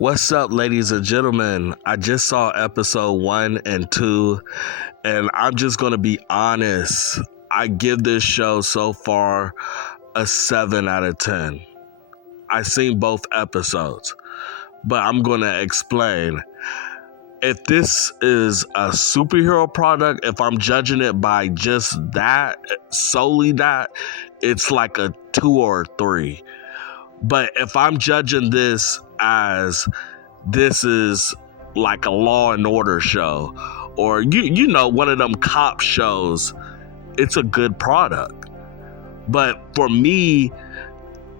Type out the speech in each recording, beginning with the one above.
What's up, ladies and gentlemen? I just saw episode 1 and 2, and I'm just going to be honest. I give this show so far a 7 out of 10. I've seen both episodes, but I'm going to explain. If this is a superhero product, if I'm judging it by just that, solely that, it's like a 2 or 3. But if I'm judging this as this is like a Law and Order show, or you know, one of them cop shows, it's a good product. But for me,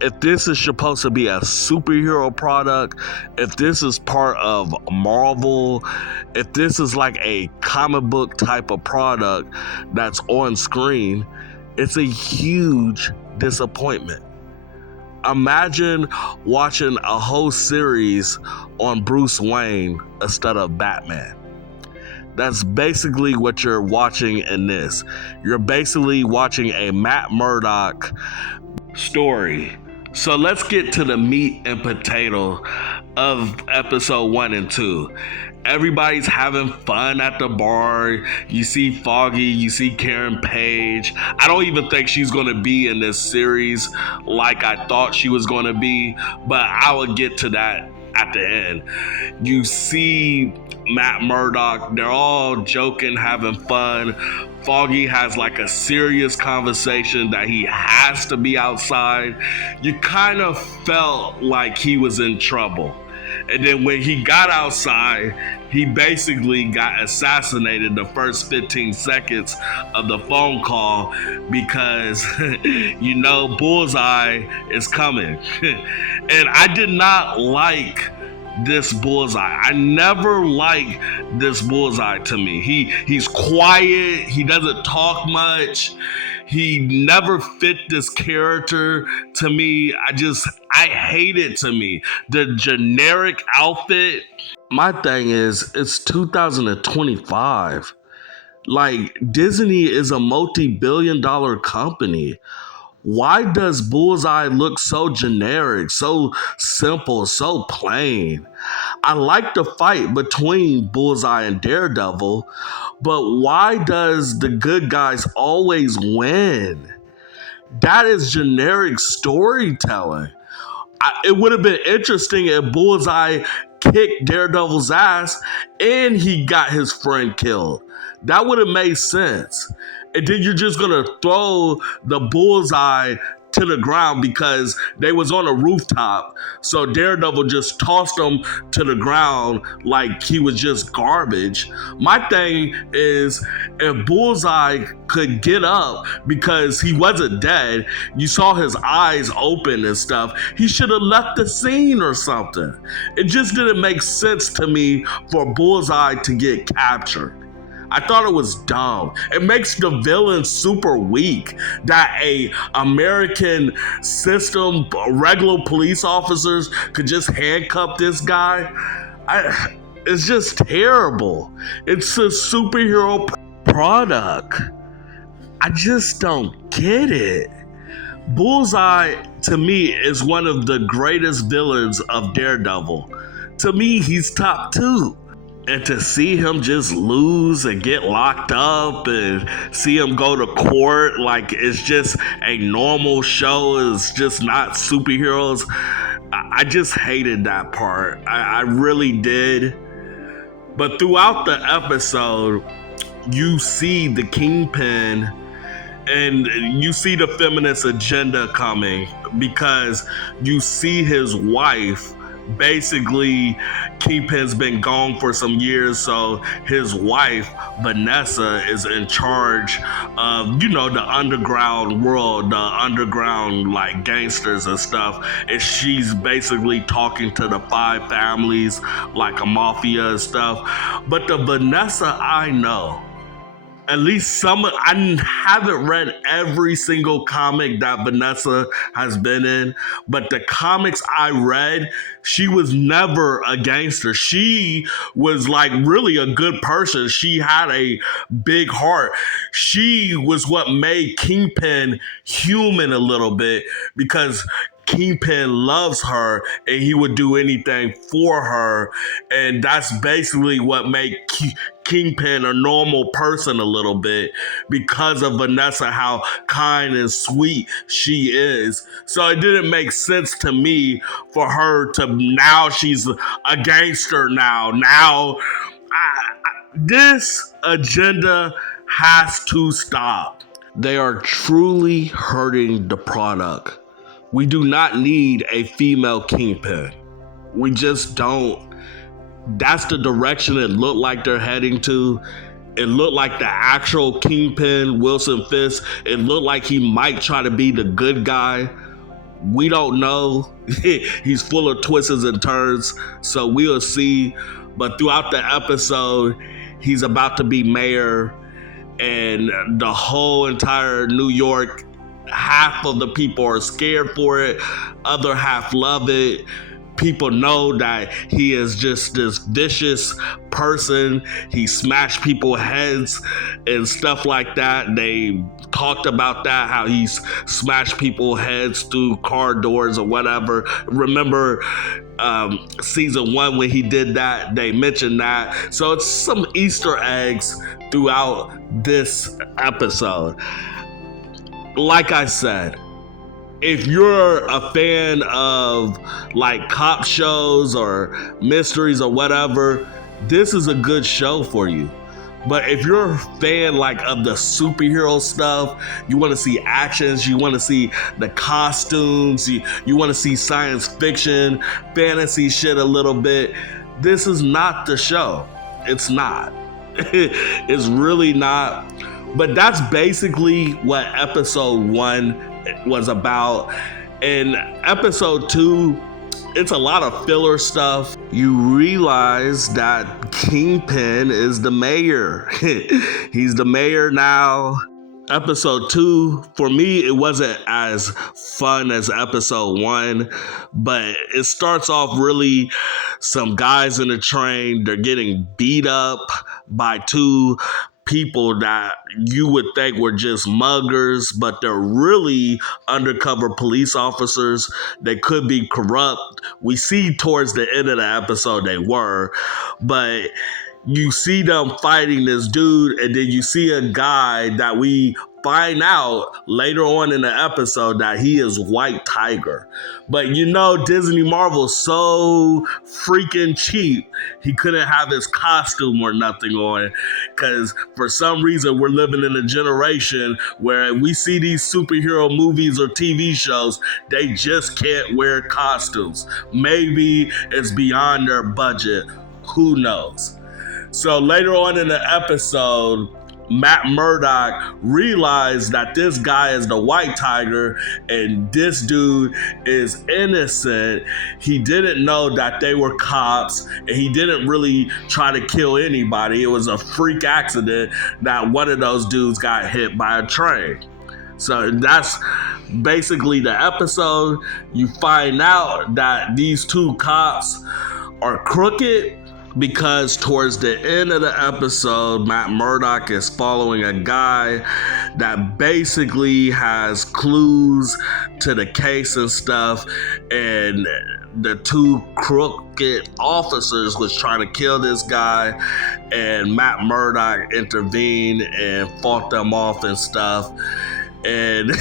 if this is supposed to be a superhero product, if this is part of Marvel, if this is like a comic book type of product that's on screen, it's a huge disappointment. Imagine watching a whole series on Bruce Wayne instead of Batman. That's basically what you're watching in this. You're basically watching a Matt Murdock story. So let's get to the meat and potato of episode 1 and 2. Everybody's having fun at the bar. You see Foggy, you see Kevinfeige. I don't even think she's going to be in this series like I thought she was going to be, but I will get to that at the end. You see Matt Murdock, they're all joking, having fun. Foggy has like a serious conversation that he has to be outside. You kind of felt like he was in trouble. And then when he got outside, he basically got assassinated the first 15 seconds of the phone call because, you know, Bullseye is coming. And I did not like this Bullseye. I never liked this Bullseye to me. He's quiet. He doesn't talk much. He never fit this character to me. I hate it to me. The generic outfit. My thing is, it's 2025. Like, Disney is a multi-billion-dollar company. Why does Bullseye look so generic, so simple, so plain? I like the fight between Bullseye and Daredevil, but why does the good guys always win? That is generic storytelling. It would have been interesting if Bullseye kicked Daredevil's ass and he got his friend killed. That would have made sense. And then you're just going to throw the Bullseye to the ground because they was on a rooftop. So Daredevil just tossed him to the ground like he was just garbage. My thing is, if Bullseye could get up because he wasn't dead, you saw his eyes open and stuff, he should have left the scene or something. It just didn't make sense to me for Bullseye to get captured. I thought it was dumb. It makes the villain super weak that a American system, regular police officers could just handcuff this guy. It's just terrible. It's a superhero product. I just don't get it. Bullseye, to me, is one of the greatest villains of Daredevil. To me, he's top 2. And to see him just lose and get locked up and see him go to court like it's just a normal show, it's just not superheroes. I just hated that part. I really did. But throughout the episode, you see the Kingpin and you see the feminist agenda coming because you see his wife. Basically, Kingpin's been gone for some years, so his wife, Vanessa, is in charge of, you know, the underground world, the underground, like, gangsters and stuff. And she's basically talking to the 5 families, like a mafia and stuff. But the Vanessa I know, at least I haven't read every single comic that Vanessa has been in, but the comics I read, she was never a gangster. She was like really a good person. She had a big heart. She was what made Kingpin human a little bit because Kingpin loves her and he would do anything for her. And that's basically what made Kingpin a normal person a little bit because of Vanessa, how kind and sweet she is. So it didn't make sense to me for her to now she's a gangster now. This agenda has to stop. They are truly hurting the product. We do not need a female Kingpin. We just don't. That's the direction it looked like they're heading to. It looked like the actual Kingpin, Wilson Fisk, it looked like he might try to be the good guy. We don't know. He's full of twists and turns, so we'll see. But throughout the episode, he's about to be mayor, and the whole entire New York, half of the people are scared for it, other half love it. People know that he is just this vicious person. He smashed people's heads and stuff like that. They talked about that, how he's smashed people's heads through car doors or whatever. Remember season 1 when he did that? They mentioned that. So it's some Easter eggs throughout this episode. Like I said, if you're a fan of like cop shows or mysteries or whatever, this is a good show for you. But if you're a fan like of the superhero stuff, you want to see actions, you want to see the costumes, you want to see science fiction, fantasy shit a little bit, this is not the show. It's not. It's really not. But that's basically what episode 1 was about. In episode 2, it's a lot of filler stuff. You realize that Kingpin is the mayor. He's the mayor now. Episode 2, for me, it wasn't as fun as episode 1, but it starts off really some guys in a train. They're getting beat up by 2 people that you would think were just muggers, but they're really undercover police officers. They could be corrupt. We see towards the end of the episode they were, but you see them fighting this dude, and then you see a guy that we find out later on in the episode that he is White Tiger. But you know, Disney Marvel's so freaking cheap, he couldn't have his costume or nothing on, because for some reason we're living in a generation where we see these superhero movies or TV shows, they just can't wear costumes. Maybe it's beyond their budget. Who knows? So later on in the episode, Matt Murdock realized that this guy is the White Tiger and this dude is innocent. He didn't know that they were cops, and he didn't really try to kill anybody. It was a freak accident that one of those dudes got hit by a train. So that's basically the episode. You find out that these 2 cops are crooked, because towards the end of the episode, Matt Murdock is following a guy that basically has clues to the case and stuff, and the 2 crooked officers was trying to kill this guy, and Matt Murdock intervened and fought them off and stuff. And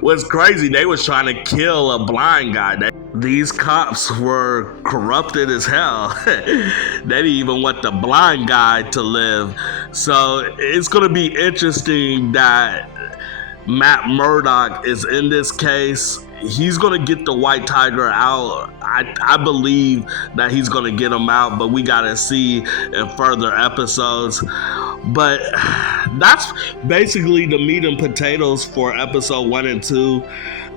what's crazy, they was trying to kill a blind guy. These cops were corrupted as hell. They didn't even want the blind guy to live. So it's going to be interesting that Matt Murdock is in this case. He's going to get the White Tiger out. I believe that he's going to get him out, but we got to see in further episodes. But that's basically the meat and potatoes for episode 1 and 2.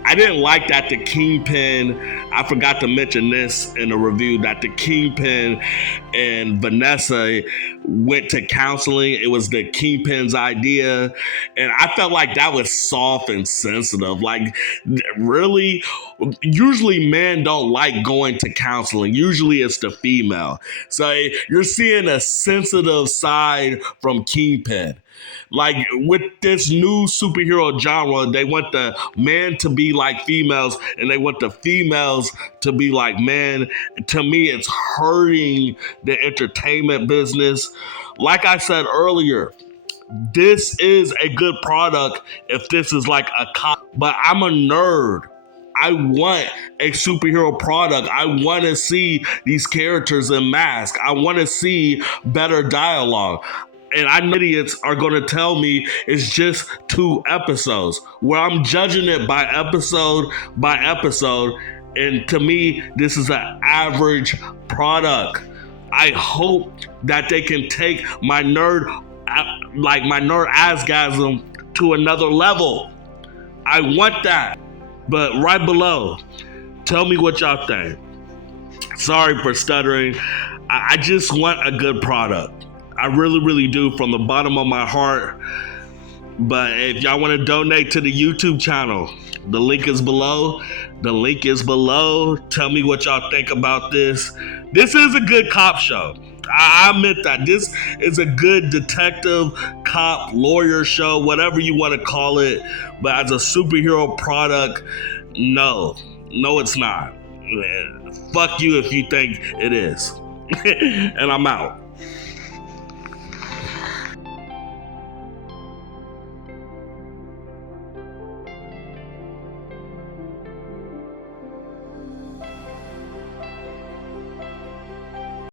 I didn't like that the Kingpin, I forgot to mention this in the review, that the Kingpin and Vanessa went to counseling. It was the Kingpin's idea, and I felt like that was soft and sensitive. Like, really? Usually men don't like going to counseling. Usually it's the female. So you're seeing a sensitive side from Kingpin. Like with this new superhero genre, they want the men to be like females and they want the females to be like men. To me, it's hurting the entertainment business. Like I said earlier, this is a good product if this is like a cop, but I'm a nerd. I want a superhero product. I want to see these characters in masks. I want to see better dialogue. And I know idiots are going to tell me it's just 2 episodes, where I'm judging it by episode. And to me, this is an average product. I hope that they can take my nerd asgasm to another level. I want that. But right below, tell me what y'all think. Sorry for stuttering. I just want a good product. I really, really do, from the bottom of my heart. But if y'all want to donate to the YouTube channel, the link is below. Tell me what y'all think about this. This is a good cop show. I admit that. This is a good detective, cop, lawyer show, whatever you want to call it. But as a superhero product, no, it's not. Fuck you if you think it is. And I'm out.